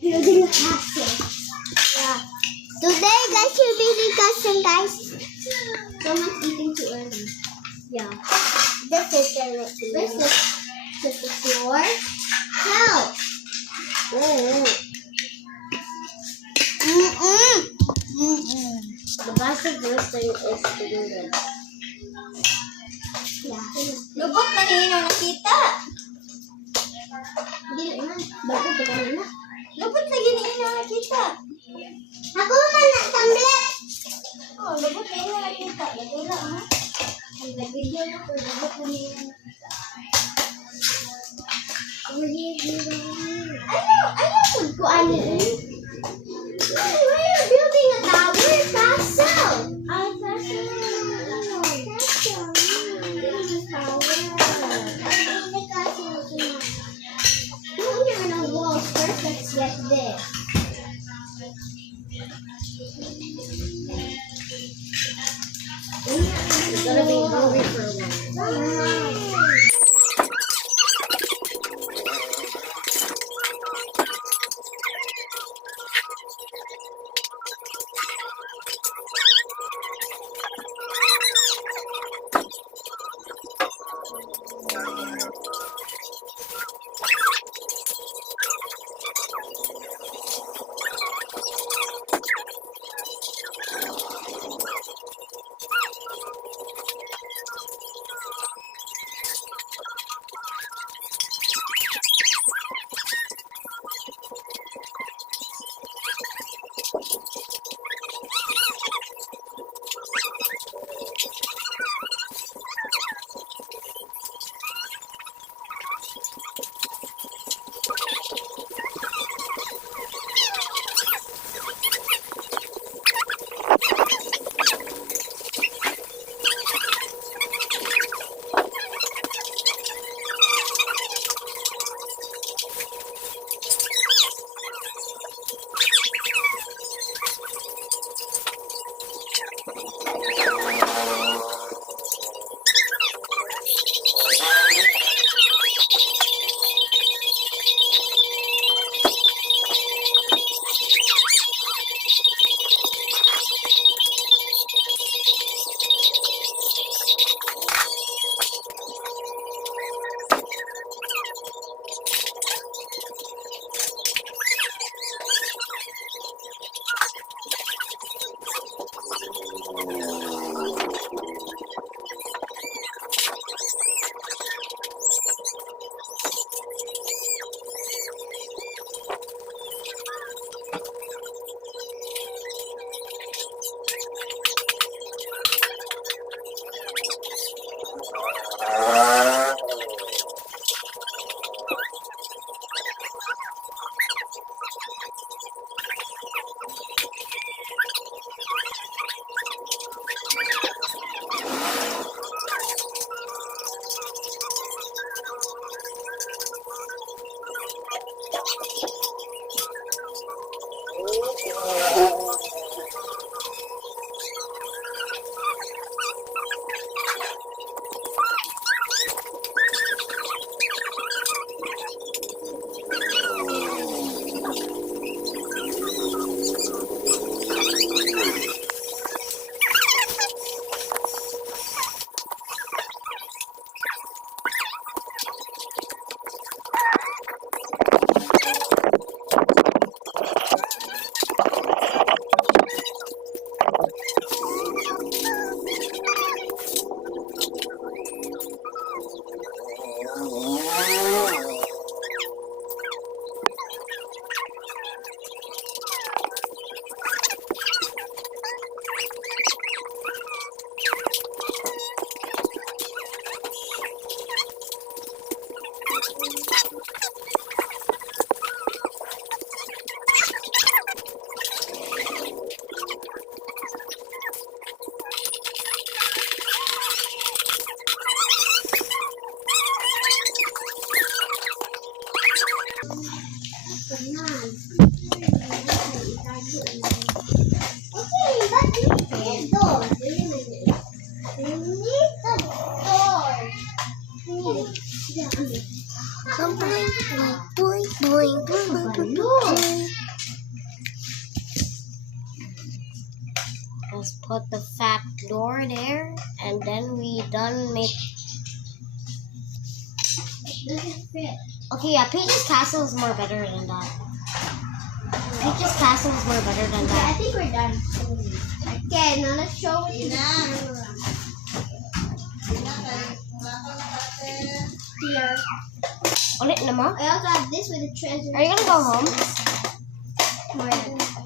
Building a castle. Yeah. Today, guys, we're building castle, guys. Someone's eating too early. Yeah. This is the floor. Help. The best first thing is to do this. Yeah. Lubot na nino nakita. Hindi na. Bago pa kanina. Lubot na nino nakita. Ako man na tamblet. Oh, lubot na nino nakita. Wala ha. Ang video na ko lubot na nino nakita. Ayaw ko ano eh. We're building a tower castle. Castle. This is a tower. The castle is not. Put here on the walls first. Let's get this. It's gonna be hungry for a while. Boing, boing, boing, boing, boing, boing. put the fat door there, and then we done make. Doesn't fit. Okay, yeah, Peach's Castle is more better than that. Peach's Castle is more better than Okay, I that. think we're done. Okay, now let's show it to the Here. Ulit naman. I also have this with the treasure. Are you gonna go home? Where?